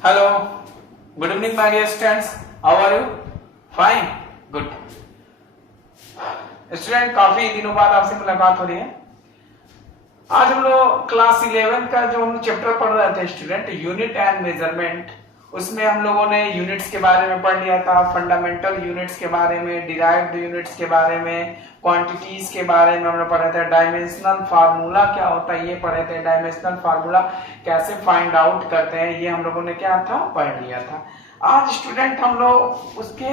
Hello, good evening my dear students. How are you? Fine, good. Student काफी दिनों बाद आपसे मुलाकात हो रही है। आज हम लोग क्लास 11 का जो हम चैप्टर पढ़ रहे थे स्टूडेंट, यूनिट एंड मेजरमेंट, उसमें हम लोगों ने यूनिट्स के बारे में पढ़ लिया था, फंडामेंटल यूनिट्स के बारे में, डिराइव्ड यूनिट्स के बारे में, क्वांटिटीज के बारे में हमने पढ़े थे, डायमेंशनल फार्मूला क्या होता है ये पढ़े थे, डायमेंशनल फार्मूला कैसे फाइंड आउट करते हैं ये हम लोगों ने क्या था पढ़ लिया था। आज स्टूडेंट हम लोग उसके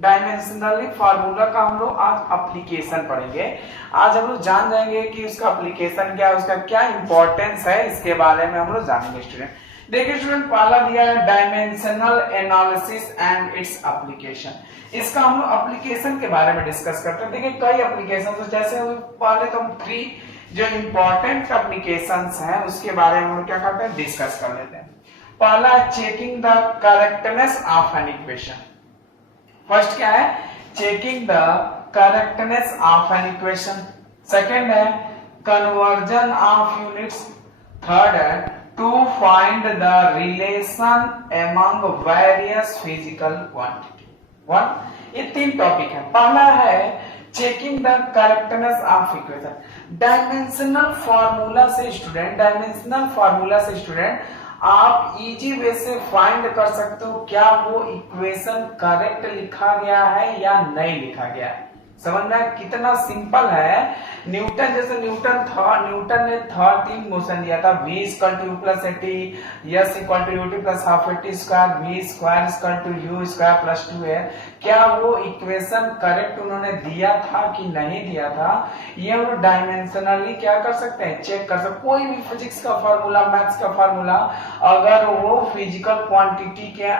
डायमेंशनल फार्मूला का हम लोग आज एप्लीकेशन पढ़ेंगे। आज हम लोग जान जाएंगे कि उसका एप्लीकेशन क्या है, उसका क्या इंपॉर्टेंस है, इसके बारे में हम लोग जानेंगे स्टूडेंट। देखिए स्टूडेंट, पहला दिया है dimensional analysis and its application. इसका हम लोग एप्लीकेशन के बारे में डिस्कस करते हैं। देखिए कई एप्लीकेशन, तो जैसे पहले तो हम 3 जो इंपॉर्टेंट एप्लीकेशंस हैं उसके बारे में हम क्या करते हैं डिस्कस कर लेते हैं। पहला checking the correctness of an equation. First क्या है? Checking the correctness of an equation. Second है कन्वर्जन ऑफ यूनिट्स। थर्ड है to find the relation among various physical quantity. ये 3 टॉपिक है। पहला है checking the correctness of equation. Dimensional formula से student आप इजी वे से फाइंड कर सकते हो क्या वो इक्वेशन करेक्ट लिखा गया है या नहीं लिखा गया है। समझना कितना सिंपल है। न्यूटन न्यूटन ने थर्ड मोशन दिया था, v = u + at, s = ut + ½ at², v² = u² + 2 है। क्या वो इक्वेशन करेक्ट उन्होंने दिया था कि नहीं दिया था, ये हम डायमेंशनली क्या कर सकते हैं चेक कर सकते। कोई भी फिजिक्स का फार्मूला, मैथ्स का फार्मूला अगर वो फिजिकल क्वांटिटी के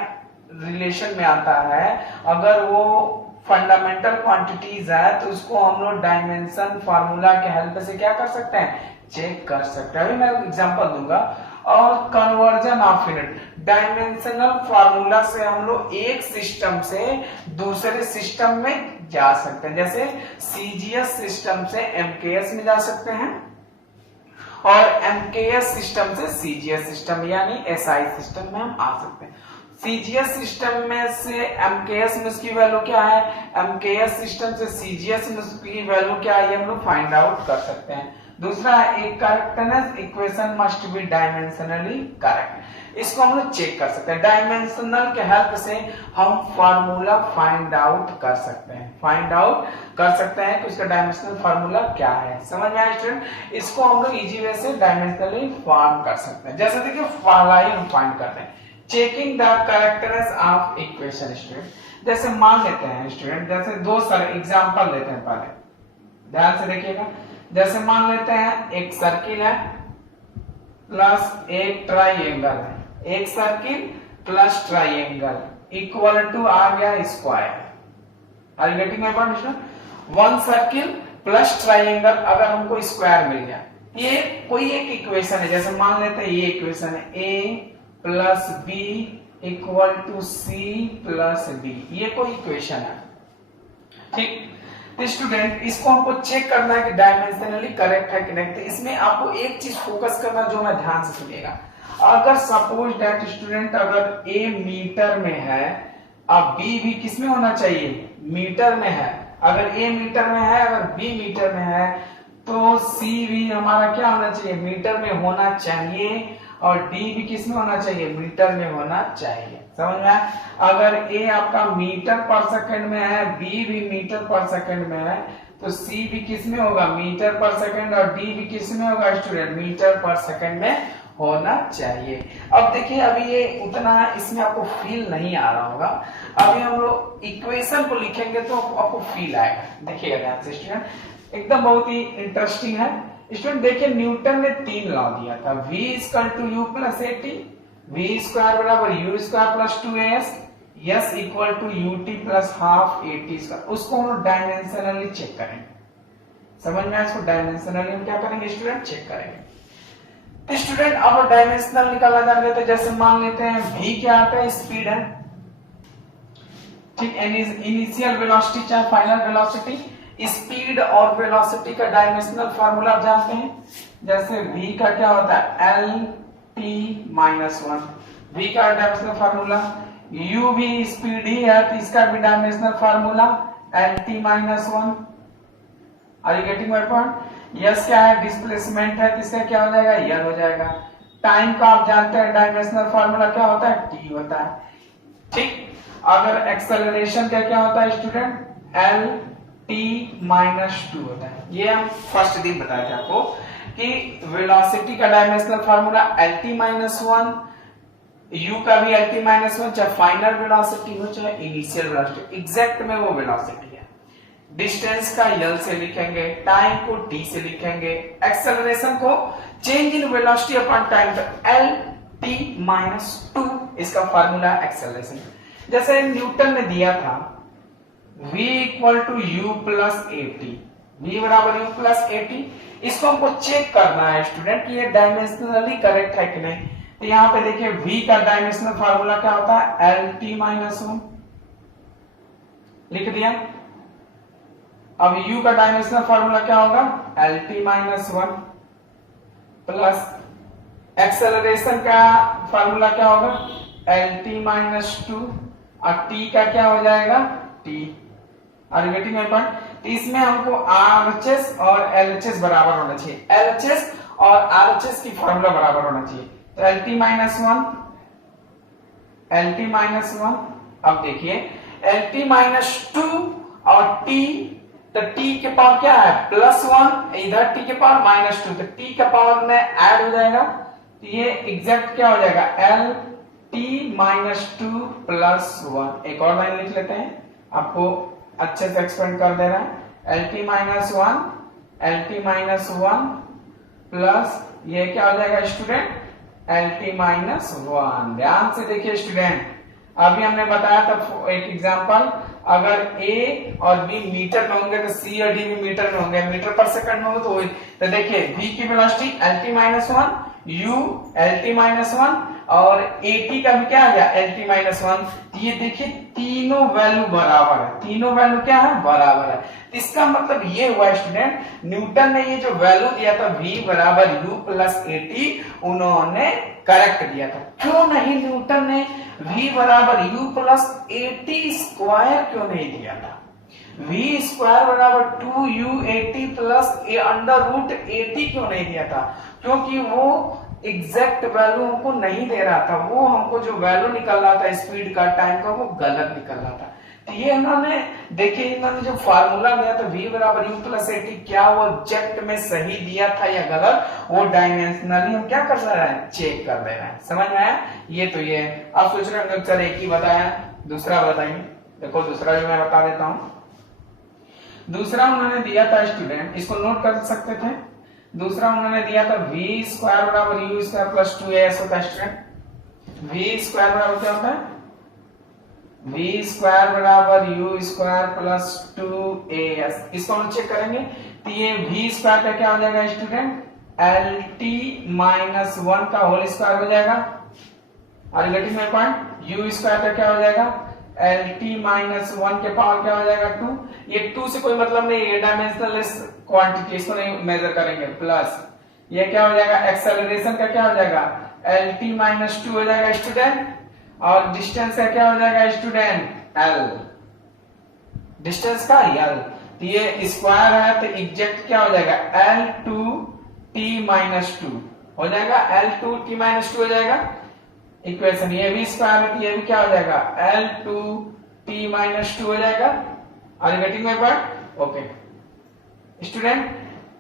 रिलेशन में आता है, अगर वो फंडामेंटल क्वांटिटीज है, तो उसको हम लोग डायमेंशन फार्मूला के हेल्प से क्या कर सकते हैं चेक कर सकते हैं। अभी मैं एग्जांपल दूंगा। और conversion of unit, dimensional formula से हम लोग एक सिस्टम से दूसरे सिस्टम में जा सकते हैं। जैसे सीजीएस सिस्टम से एमकेएस में जा सकते हैं और एमकेएस सिस्टम से सीजीएस सिस्टम यानी एसआई सिस्टम में हम आ सकते हैं। सीजीएस सिस्टम में से एमकेएस में उसकी वैल्यू क्या है, एमकेएस सिस्टम से सीजीएस में उसकी वैल्यू क्या है, ये हम लोग फाइंड आउट कर सकते हैं। दूसरा, एक correctness equation must be dimensionally correct. इसको हम लोग चेक कर सकते हैं। डायमेंशनल के हेल्प से हम फार्मूला फाइंड आउट कर सकते हैं कि उसका डायमेंशनल फार्मूला क्या है। समझ में आया स्टूडेंट? इसको हम लोग इजी वे से डायमेंशनली फॉर्म कर सकते हैं। जैसे देखिए पहला ही हम फाइंड करते हैं checking the correctness of equation student. जैसे मान लेते हैं स्टूडेंट, जैसे 2 एग्जांपल लेते हैं, पहले ध्यान से देखिएगा। जैसे मान लेते हैं एक सर्किल है प्लस एक ट्राइंगल है, एक circle plus triangle equal to आ गया square. Are you getting my point student? 1 circle plus triangle अगर हमको स्क्वायर मिल गया, ये कोई एक इक्वेशन है। जैसे मान लेते हैं ये इक्वेशन है a + b = c + d, ये कोई इक्वेशन है। ठीक, तो स्टूडेंट इसको हमको चेक करना है कि डायमेंशनली करेक्ट है कि नहीं। तो इसमें आपको एक चीज फोकस करना, जो मैं ध्यान से सुनिएगा। अगर सपोज दैट स्टूडेंट अगर a मीटर में है, अब b भी किस में होना चाहिए, मीटर में है। अगर a मीटर में है, अगर b मीटर में है, तो c भी हमारा क्या होना चाहिए, मीटर में होना चाहिए, और d भी किस में होना चाहिए, मीटर में होना चाहिए। समझ में आया? अगर a आपका मीटर पर सेकंड में है, b भी मीटर पर सेकंड में है, तो c भी किस में होगा, मीटर पर सेकंड, और d भी किस में होगा स्टूडेंट, मीटर पर सेकंड में होना चाहिए। अब देखिए, अभी ये उतना इसमें आपको फील नहीं आ रहा होगा। अभी हम लोग इक्वेशन को लिखेंगे तो आपको फील आएगा। देखिएगा ध्यान से स्टूडेंट, एकदम बहुत ही इंटरेस्टिंग है स्टूडेंट। देखिए न्यूटन ने 3 लॉ दिया था, v = u + at, v² = u² + 2as, s = ut + ½ at²। उसको हम डायमेंशनली चेक करेंगे। समझ में आया? इसको डायमेंशनली हम क्या करेंगे स्टूडेंट, चेक करेंगे। तो स्टूडेंट अब डायमेंशनल निकाला जा रहा है। जैसे मान लेते हैं v क्या आता है, स्पीड है। ठीक, इनिशियल वेलोसिटी चाहे फाइनल वेलोसिटी, स्पीड और वेलोसिटी का डायमेंशनल फार्मूला आप जानते हैं। जैसे v का क्या होता है, l t - 1, v का डायमेंशनल फार्मूला, u भी स्पीड ही है तो इसका भी dimensional formula lt minus 1। Are you getting my point? Yes क्या है? डिस्प्लेसमेंट है तो इसका क्या हो जाएगा? यल हो जाएगा। टाइम का आप जानते हैं डायमेंशनल फार्मूला क्या होता है? t होता है। ठीक, अगर एक्सेलरेशन का क्या होता है स्टूडेंट? एल टी माइनस 2 होता है। ये हम फर्स्ट दिन बताए थे आपको कि वेलोसिटी का dimensional formula L T minus 1, u का भी एल टी माइनस 1, चाहे फाइनल वेलोसिटी हो चाहे इनिशियल वेलोसिटी, एग्जैक्ट में वो वेलोसिटी है। डिस्टेंस का यल से लिखेंगे, टाइम को टी से लिखेंगे, एक्सेलरेशन को change in velocity upon time तो एल टी माइनस 2 इसका फार्मूला एक्सेलरेशन। जैसे न्यूटन ने दिया था v equal to U plus A T, v बराबर यू प्लस ए टी, इसको हमको चेक करना है स्टूडेंट कि ये डायमेंशनली करेक्ट है कि नहीं। तो यहाँ पे देखिए v का डायमेंशनल फार्मूला क्या होता है? एल टी माइनस 1 लिख दिया। अब u का डायमेंशनल फार्मूला क्या होगा? L T minus 1 plus acceleration का फार्मूला क्या होगा? एल टी माइनस 2 और t का क्या हो जाएगा? t। Are you getting my point? तो इसमें हमको RHS और LHS बराबर होना चाहिए, LHS और RHS की फार्मूला बराबर होना चाहिए। तो LT माइनस 1, LT माइनस 1, अब देखिए LT माइनस 2 और T, तो T के पावर क्या है? प्लस 1, इधर T के पावर माइनस 2, तो T के पावर में ऐड हो जाएगा तो ये एग्जैक्ट क्या हो जाएगा? LT minus 2 plus 1। एक और लाइन लिख लेते हैं, आपको अच्छे से एक्सपेंड कर दे रहा है। LT minus 1, LT minus 1 plus ये क्या हो जाएगा स्टूडेंट? LT minus 1। ध्यान से देखिए स्टूडेंट, अभी हमने बताया था एक एग्जांपल, अगर A और B मीटर में होंगे तो C और D भी मीटर में होंगे, मीटर पर सेकंड में हो तो देखिए V की velocity LT minus 1, U LT minus 1 और AT का भी क्या आ गया? LT minus 1। ये देखिए तीनों वैल्यू बराबर है, तीनों वैल्यू क्या है? बराबर है। इसका मतलब ये हुआ स्टूडेंट, न्यूटन ने ये जो वैल्यू दिया था V बराबर U प्लस AT, उन्होंने करेक्ट दिया था। क्यों नहीं न्यूटन ने V बराबर U प्लस AT स्क्वायर क्यों नहीं दिया था? V स्क्वायर बराबर 2UAT plus under root AT क्यों नहीं दिया था? क्योंकि वो एग्जैक्ट वैल्यू हमको नहीं दे रहा था, वो हमको जो वैल्यू निकल रहा था स्पीड का, टाइम का, वो गलत निकल रहा था। तो ये इन्होंने देखिए, इन्होंने जो फार्मूला दिया था V बराबर U प्लस AT, क्या वो एग्जैक्ट में सही दिया था या गलत, वो डायमेंशनली हम क्या कर रहे हैं? चेक कर रहे हैं। समझ में आया? ये तो ये आप सोच रहे हैं सर एक ही बताया, दूसरा बताएंगे। देखो दूसरा भी मैं बता देता हूँ। दूसरा उन्होंने दिया था स्टूडेंट, इसको नोट कर सकते थे। दूसरा उन्होंने दिया था V स्क्वायर बराबर U स्क्वायर प्लस 2AS होता है स्टूडेंट। V स्क्वायर बराबर क्या होता है? V स्क्वायर बराबर U स्क्वायर प्लस 2AS। इसको हम चेक करेंगे तो ये V स्क्वायर का क्या हो जाएगा स्टूडेंट? LT माइनस 1 का होल स्क्वायर हो जाएगा। Are you getting my point? U square का क्या हो जाएगा? LT माइनस 1 के पावर क्या हो जाएगा? 2। ये 2 से कोई मतलब नहीं, ये डायमेंशनलेस क्वांटिटी, इसको नहीं मेजर करेंगे। प्लस ये क्या हो जाएगा? एक्सेलरेशन का क्या हो जाएगा? LT माइनस 2 हो जाएगा स्टूडेंट, और डिस्टेंस का क्या हो जाएगा स्टूडेंट? L, डिस्टेंस का L। तो ये स्क्वायर है तो एग्जैक्ट क्या हो जाएगा? L2T माइनस 2 हो जाएगा, L2T माइनस 2 हो जाएगा इक्वेशन। ये भी स्क्वायर है तो ये भी क्या हो जाएगा? L2T माइनस 2 हो जाएगा। Are you getting my point? Okay student,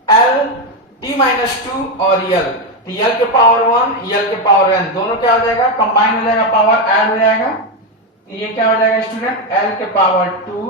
LT minus 2 और L, तो L के पावर 1, L के पावर n, दोनों क्या हो जाएगा? कंबाइन हो जाएगा, पावर ऐड हो जाएगा। तो ये क्या हो जाएगा स्टूडेंट? L के पावर 2,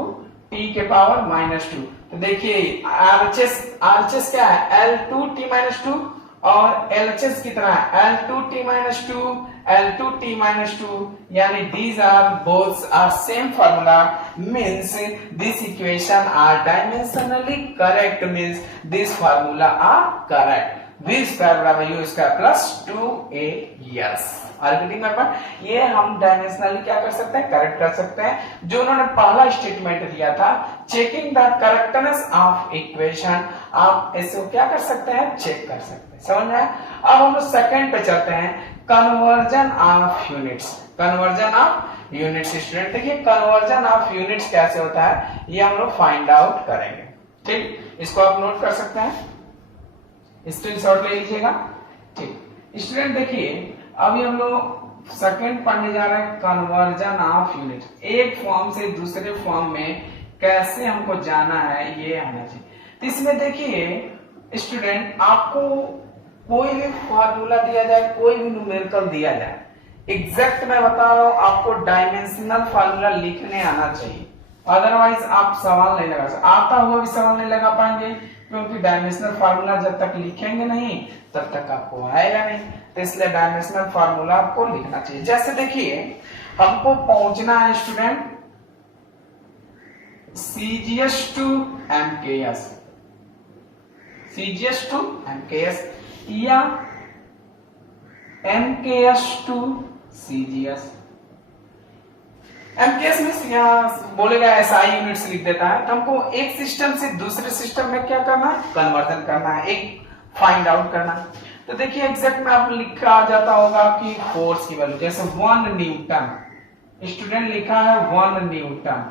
T के पावर माइनस 2। तो देखिए RHS क्या है? L2T माइनस 2 और LHS कितना है? L2T माइनस 2, L2T माइनस 2, यानी these are both are same formula, means this equation are dimensionally correct, means this formula are correct। v square बराबर u square plus 2a yes. Are getting में पर ये हम dimensionally क्या कर सकते हैं, करेक्ट कर सकते हैं। जो उन्होंने पहला स्टेटमेंट दिया था checking the correctness of equation, आप इसको क्या कर सकते हैं, चेक कर सकते हैं। समझ में आया? अब हम सेकंड पे चलते हैं, conversion of units. Conversion of units student, देखिए कन्वर्जन ऑफ यूनिट्स कैसे होता है ये हम लोग फाइंड आउट करेंगे। ठीक, इसको आप नोट कर सकते हैं, स्क्रीनशॉट ले लीजिएगा। ठीक स्टूडेंट, देखिए अभी हम लोग सेकंड पढ़ने जा रहे हैं कन्वर्जन ऑफ यूनिट। एक फॉर्म से दूसरे फॉर्म में कैसे हमको जाना है ये आना चाहिए। तो इसमें देखिए स्टूडेंट, आपको कोई भी फार्मूला दिया जाए, कोई भी न्यूमेरिकल दिया जाए, एग्जैक्ट मैं बता रहा हूं आपको डायमेंशनल फार्मूला लिखने आना चाहिए, अदरवाइज आप सवाल नहीं लगा सकते। आता हुआ भी सवाल नहीं लगा पाएंगे, क्योंकि डायमेंशनल फार्मूला जब तक लिखेंगे नहीं तब तक आपको आएगा नहीं। तो इसलिए डायमेंशनल फार्मूला आपको लिखना चाहिए। जैसे देखिए हमको पहुंचना है student CGS to MKS, CGS to MKS या MKS टू CGS। MKS में यहाँ बोलेगा SI यूनिट्स लिख देता है, तो हमको एक सिस्टम से दूसरे सिस्टम में क्या करना है, कन्वर्जन करना है, एक फाइंड आउट करना है। तो देखिए एग्जैक्ट में आप लिखा आ जाता होगा कि फोर्स की वैल्यू, जैसे 1 न्यूटन, स्टूडेंट लिखा है 1 न्यूटन।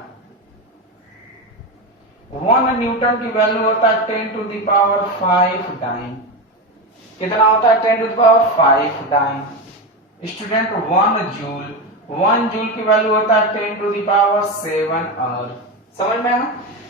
1 न्यूटन की वैल्यू होता है 10 टू द पावर 5 डाइन। कितना होता है 10 to the power 5 dyne. Student 1 joule, 1 joule की वैल्यू होता है 10 टू द पावर 7 अर्थ। समझ में आना?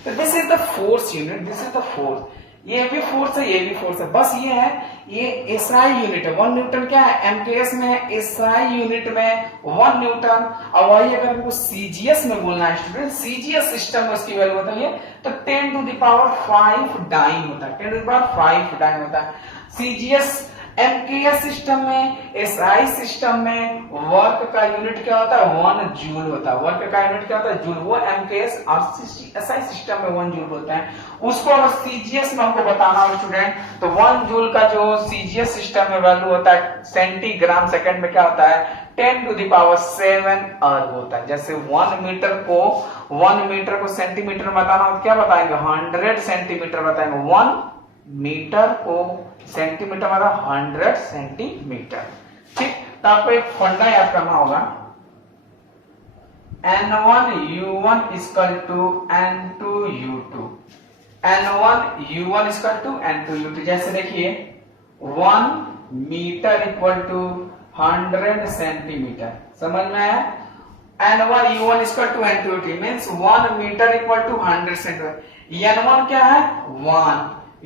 तो this is the force unit, this is the force. ये भी फोर्स है, ये भी फोर्स है, बस ये है ये एसआई यूनिट है। 1 न्यूटन क्या है, एमकेएस में एसआई यूनिट में 1 न्यूटन। और वही अगर हमको सीजीएस में बोलना है स्टूडेंट, सीजीएस सिस्टम में उसकी वैल्यू होता है तो 10 टू द पावर 5 डाइन होता है, 10 टू द पावर 5 डाइन होता है। सीजीएस एमकेएस सिस्टम में, एसआई सिस्टम में वर्क का यूनिट क्या होता है, 1 जूल होता है। वर्क का यूनिट क्या होता है, जूल। वो एमकेएस और एसआई सिस्टम में 1 जूल होता है। उसको अगर सीजीएस में हमको बताना हो स्टूडेंट, तो 1 जूल का जो सीजीएस सिस्टम में वैल्यू होता है सेंटीग्राम सेकंड में क्या होता है, 10 टू द पावर 7 अर्ग होता है। जैसे 1 मीटर को सेंटीमीटर में बताना हो तो क्या बताएंगे, 100 सेंटीमीटर बताएंगे। 1 मीटर को सेंटीमीटर मतलब 100 सेंटीमीटर। ठीक, तो आपको एक फंडा याद करना होगा, N1 U1 equal to N2 U2, N1 U1 equal to N2 U2। जैसे देखिए 1 मीटर इक्वल टू 100 सेंटीमीटर। समझ में आया? N1 U1 equal to N2 U2 means 1 metre equal to 100 centimetre. N1 क्या है, 1,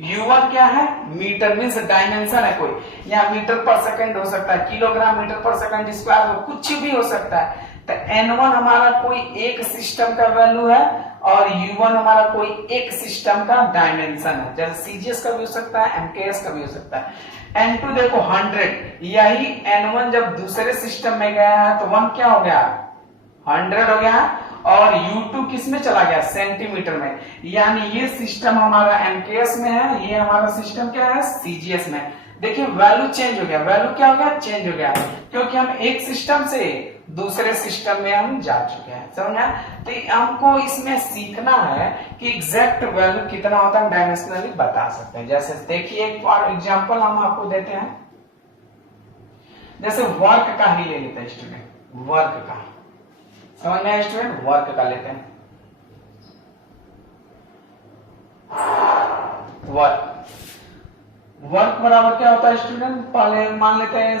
U1 क्या है, मीटर मींस डायमेंशन है कोई, या मीटर पर सेकंड हो सकता है, किलोग्राम मीटर पर सेकंड स्क्वायर हो, कुछ भी हो सकता है। तो N1 हमारा कोई एक सिस्टम का वैल्यू है और U1 हमारा कोई एक सिस्टम का डायमेंशन है। जैसे सीजीएस का भी हो सकता है, एमकेएस का भी हो सकता है। N2 देखो 100, यही N1 जब दूसरे सिस्टम में गया है तो 1 क्या हो गया, 100 हो गया, और U2 किस में चला गया, सेंटीमीटर में। यानी ये सिस्टम हमारा एमकेएस में है, ये हमारा सिस्टम क्या है, सीजीएस में। देखिए वैल्यू चेंज हो गया, वैल्यू क्या हो गया, चेंज हो गया, क्योंकि हम एक सिस्टम से दूसरे सिस्टम में हम जा चुके हैं। समझा? तो हमको इसमें सीखना है कि एग्जैक्ट वैल्यू कितना होता है, डायमेंशनली बता सकते हैं। जैसे देखिए एक फॉर एग्जांपल हम आपको देते हैं, जैसे वर्क का ही ले लेते हैं स्टूडेंट, वर्क का। समझ में आया स्टूडेंट? वर्क का लेते हैं, वर्क बराबर क्या होता है स्टूडेंट, पहले मान लेते हैं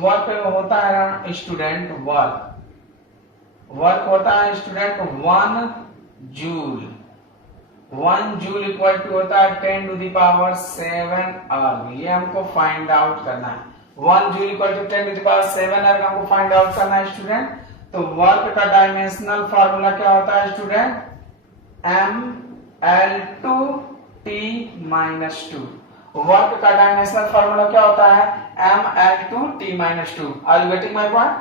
वर्क होता है स्टूडेंट, वर्क होता है student 1 joule. 1 joule equal to होता है 10 टू द पावर 7 अर्ग। ये हमको फाइंड आउट करना है। 1 joule equal to 10 to the power 7 erg हमको फाइंड आउट करना है स्टूडेंट। तो वर्क का डायमेंशनल फार्मूला क्या होता है स्टूडेंट, ML2T-2। वर्क का डायमेंशनल फार्मूला क्या होता है, ML2T-2। Are you getting my point?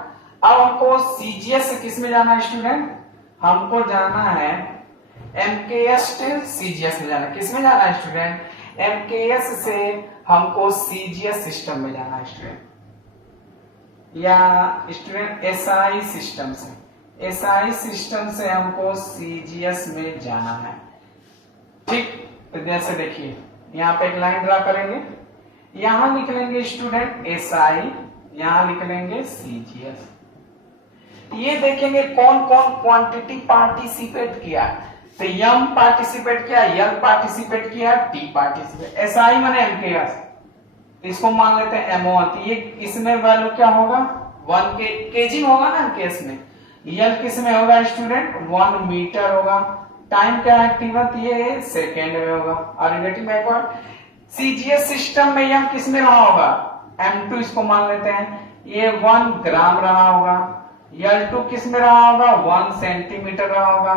अब हमको सीजीएस से किस में जाना है स्टूडेंट, हमको जाना है एमकेएस से सीजीएस में जाना है। किस में जाना है स्टूडेंट, एमकेएस से हमको सीजीएस सिस्टम में जाना है स्टूडेंट, या स्टूडेंट एसआई सिस्टम से, एसआई सिस्टम से हमको सीजीएस में जाना है। ठीक, तो जैसे देखिए यहाँ पे एक लाइन ड्रा करेंगे, यहां लिख लेंगे स्टूडेंट एसआई, यहां लिख लेंगे सीजीएस। ये देखेंगे कौन कौन क्वांटिटी पार्टिसिपेट किया, तो यम पार्टिसिपेट किया, यल पार्टिसिपेट किया, टी पार्टिसिपेट, एसआई माने एमकेएस, इसको मान लेते हैं एमओ1। ये इसमें वैल्यू क्या होगा 1 केजी होगा ना केस में, यल किस में होगा स्टूडेंट 1 मीटर होगा, टाइम क्या है t1, ये सेकेंड में होगा। और getting my point, CGS system में यम किस में रहा होगा m2, इसको मान लेते हैं ये 1 ग्राम रहा होगा, L2 किस में रहा होगा 1 सेंटीमीटर रहा होगा,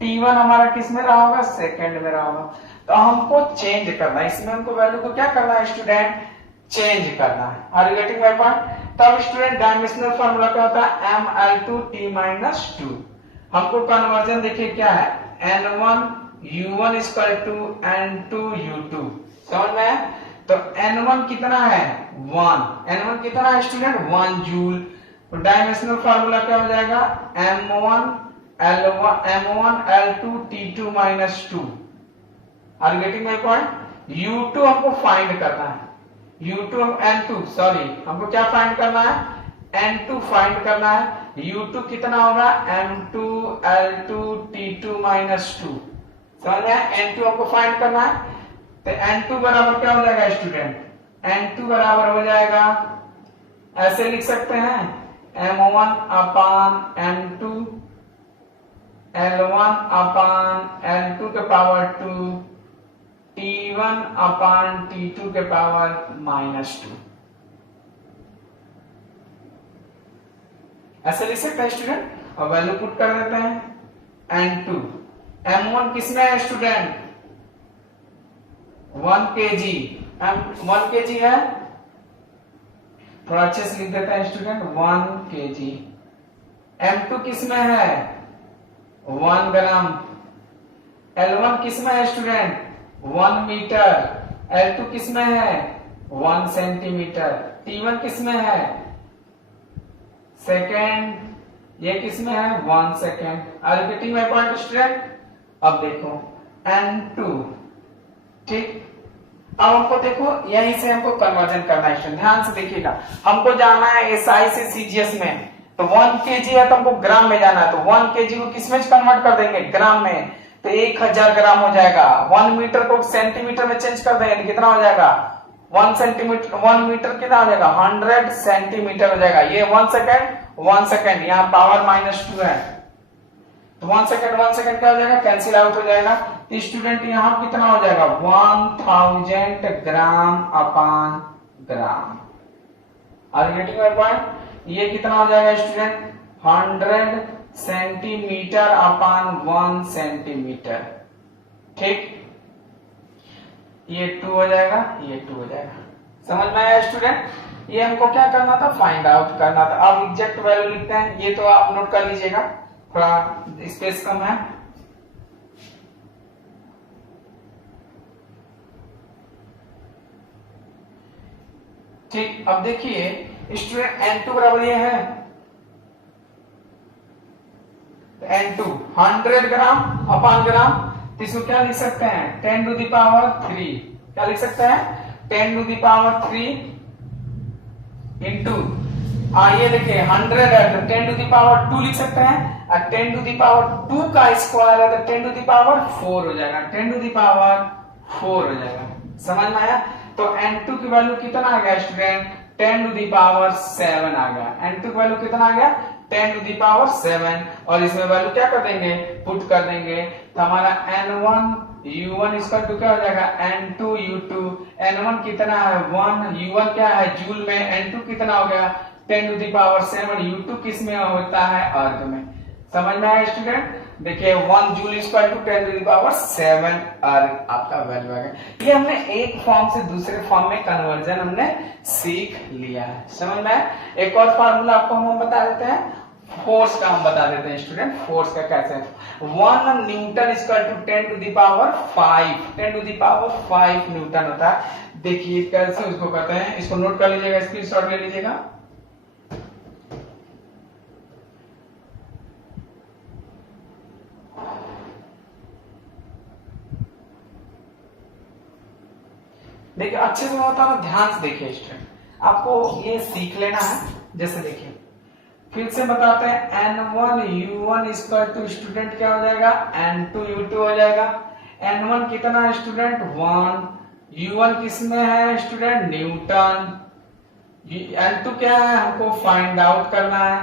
T1 हमारा किस में रहा होगा सेकेंड में रहा होगा। तो हमको चेंज करना है, इसमें हमको वैल्यू को क्या करना है स्टूडेंट चेंज करना है। Are you getting my point? तब स्टूडेंट डायमेंशनल फार्मूला क्या होता है mL2T-2। हमको कन्वर्जन देखिए क्या है N1U1 = N2U2, समझ में है? तो N1 कितना है 1, N1 कितना है स्टूडेंट 1 जूल। तो डायमेंशनल फार्मूला क्या हो जाएगा M1L2T2-2। Are you getting my point? U2 हमको फाइंड करना है, U2 N2 सॉरी हमको क्या फाइंड करना है N2 फाइंड करना है। U2 कितना होगा M2L2T2-2, समझ में? N2 हमको फाइंड करना है, तो N2 बराबर क्या हो जाएगा स्टूडेंट N2 बराबर हो जाएगा, ऐसे लिख सकते हैं M1/M2 L1/L2 के पावर 2 T1/T2 के पावर -2, ऐसे लिख सकते हैं स्टूडेंट। और वैल्यू पुट कर देते हैं N2, M1 किसमें है स्टूडेंट 1 kg, 1 kg है, थोड़ा अच्छे से लिख देते हैं स्टूडेंट 1 kg। M2 किसमें है 1 ग्राम, L1 किसमें है स्टूडेंट 1 मीटर, L2 किसमें है 1 सेंटीमीटर, T1 किसमें है सेकेंड, ये किसमें है 1 second. Are you getting my point student? अब देखो N2, ठीक, अब हमको देखो यहीं से हमको कन्वर्जन करना है, ध्यान से देखिएगा। हमको जाना है एसआई से सीजीएस में, तो 1 केजी है तो हमको ग्राम में जाना है, तो 1 केजी को किस में कन्वर्ट कर देंगे ग्राम में, तो 1000 ग्राम हो जाएगा। 1 मीटर को सेंटीमीटर में चेंज कर देंगे, कितना हो जाएगा 1 सेंटीमीटर, 1 मीटर कितना हो जाएगा 100 सेंटीमीटर हो जाएगा। ये 1 सेकेंड, यहाँ पावर -2 है, तो 1 सेकेंड क्या हो जाएगा कैंसिल आउट हो जाएगा। तो स्टूडेंट यहाँ कितना हो जाएगा 1000 ग्राम/ग्राम। Are you getting my point? ये कितना हो जाएगा स्टूडेंट 100 सेंटीमीटर/1 सेंटीमीटर, ठीक, ये 2 हो जाएगा, ये 2 हो जाएगा। समझ में आया स्टूडेंट? ये हमको क्या करना था फाइंड आउट करना था। अब एग्जैक्ट वैल्यू लिखते हैं, ये तो आप नोट कर लीजिएगा, थोड़ा स्पेस कम है। ठीक, अब देखिए स्टूडेंट N2 बराबर ये है, N2 100 ग्राम/ग्राम, तो इसको क्या लिख सकते हैं 10⁻3, क्या लिख सकते हैं 10⁻3 इंटू, ये देखिए 100 है तो 10⁻2 लिख सकते हैं, और 10⁻2 का स्क्वायर है तो 10⁴ हो जाएगा, 10⁴ हो जाएगा। समझ में आया? तो N2 की वैल्यू कितना आ गया स्टूडेंट 10⁷ आ गया। N2 की वैल्यू कितना आ गया 10⁷, और इसमें वैल्यू क्या कर देंगे पुट कर देंगे, तो हमारा N1U1 = क्या हो जाएगा N2U2। N1 कितना है 1, U1 क्या है जूल में, N2 कितना हो गया 10⁷, U2 किस में होता है अर्ग में। समझ में आया स्टूडेंट? देखिए 1 जूल = 10⁷ अर्ग आपका वैल्यू आ गया। ये हमने एक फॉर्म से दूसरे फॉर्म में कन्वर्जन हमने सीख लिया है। समझ में आया? एक और फार्मूला आपको हम बता देते हैं, फोर्स का हम बता देते हैं स्टूडेंट। फोर्स का कैसे 1 न्यूटन = 10⁵ न्यूटन होता है। देखिए कैसे उसको करते हैं, इसको नोट कर लीजिएगा, स्क्रीनशॉट ले लीजिएगा। देखिए अच्छे से होता है, ध्यान से देखिए स्टूडेंट, आपको ये सीख लेना है। जैसे देखिए फिर से बताते हैं, N1 U1 equal to student क्या हो जाएगा, N2 U2 हो जाएगा। N1 कितना है स्टूडेंट 1, U1 किसमें है स्टूडेंट न्यूटन, N2 क्या है हमको फाइंड आउट करना है,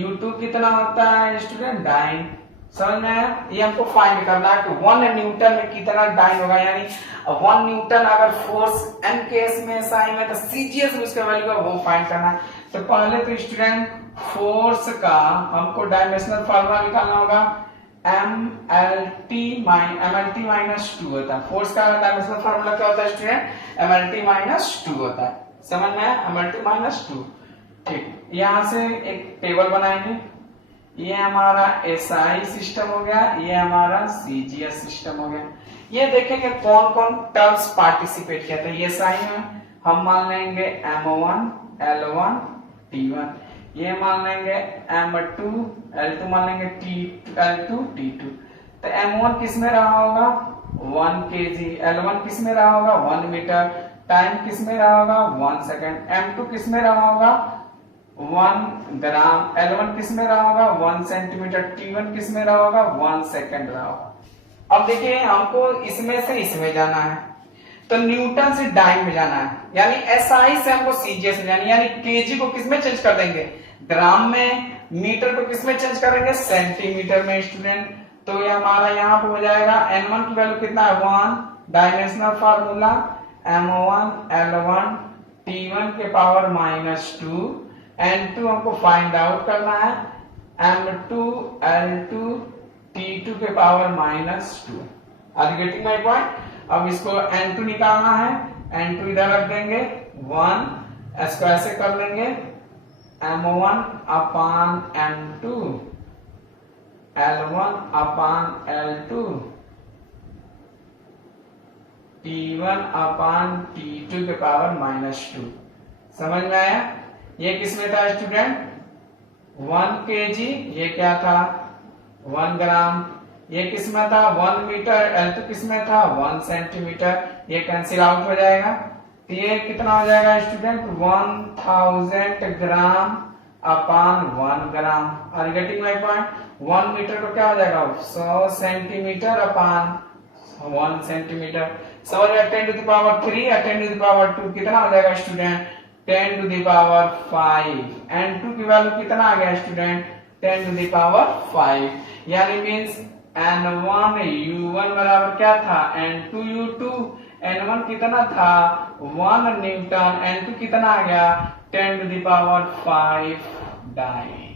U2 कितना होता है स्टूडेंट डाइन। समझ में आया, ये हमको फाइंड करना है कि 1 न्यूटन में कितना डाइन होगा, यानी 1 न्यूटन अगर फोर्स N केस में SI में तो CGS में उसका वैल्यू है वो फाइंड करना है। तो पहले तो स्टूडेंट फोर्स का हमको डायमेंशनल फार्मूला निकालना होगा, MLT माइनस 2 होता है। फोर्स का डायमेंशनल फार्मूला क्या होता है स्टूडेंट, MLT माइनस 2 होता है। समझ में आया, MLT माइनस 2। ठीक, यहां से एक टेबल बनाएंगे, ये हमारा SI सिस्टम हो गया, ये हमारा CGS सिस्टम हो गया। ये देखेंगे कौन कौन टर्म्स पार्टिसिपेट किया था। ये SI में हम मान लेंगे M1 L1 T1, ये मान लेंगे M2 L2 मान लेंगे L2 T2। तो M1 किस में रहा होगा 1 kg, L1 किस में रहा होगा 1 मीटर, टाइम किस में रहा होगा 1 सेकंड, M2 किस में रहा होगा 1 ग्राम, L1 किस में रहा होगा 1 सेंटीमीटर, T1 किस में रहा होगा 1 सेकंड रहा होगा। अब देखिए हमको इसमें से इसमें जाना है, तो न्यूटन से डाइन में जाना है, यानी SI से हमको CGS में जाना है, यानी केजी को किस में चेंज कर देंगे ग्राम में, मीटर को किस में चेंज करेंगे सेंटीमीटर में स्टूडेंट। तो ये हमारा यहाँ पे हो जाएगा N1 की वैल्यू कितना है 1, dimensional formula M1 L1 T1 के पावर -2, N2 हमको फाइंड आउट करना है M2 L2 T2 के power -2। Are you getting my point. अब इसको N2 निकालना है, N2 इधर रख देंगे 1, इसको ऐसे कर लेंगे M1 अपान M2 L1 अपान L2 T1 अपान T2 के पावर -2। समझ में आया, ये किसमें था स्टूडेंट 1 kg, ये क्या था 1 ग्राम, ये किसमें था 1 मीटर, L2 किसमें था 1 सेंटीमीटर, ये कैंसिल आउट हो जाएगा। तो ये कितना हो जाएगा student 1000 gram upon 1 gram. Are getting my point. 1 metre को क्या हो जाएगा 100 सेंटीमीटर अपान 1 सेंटीमीटर। समझ में 10 टू द पावर 3 या 10 टू द पावर 2 कितना हो जाएगा student 10 to the power 5। N2 की वैल्यू कितना आ गया स्टूडेंट 10 टू द पावर 5, यानी मींस N1 U1 बराबर क्या था N2 U2। N1 कितना था 1 न्यूटन, N2 कितना आ गया 10 to the power 5 dyne,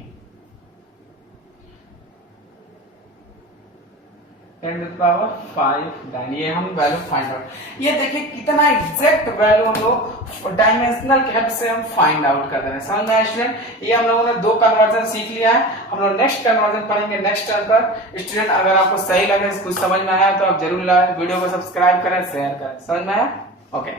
10 to the power 5 dyne. ये हम वैल्यू फाइंड आउट, ये देखिए कितना एग्जैक्ट वैल्यू हम लोग डायमेंशनल की हेल्प से हम फाइंड आउट कर रहे हैं। समझ में आया स्टूडेंट। ये हम लोगों ने 2 कन्वर्जन सीख लिया है, हम लोग नेक्स्ट कन्वर्जन पढ़ेंगे नेक्स्ट टर्म पर। स्टूडेंट अगर आपको सही लगे, कुछ समझ में आया तो आप जरूर वीडियो को सब्सक्राइब करें, शेयर करें। समझ में आया, ओके।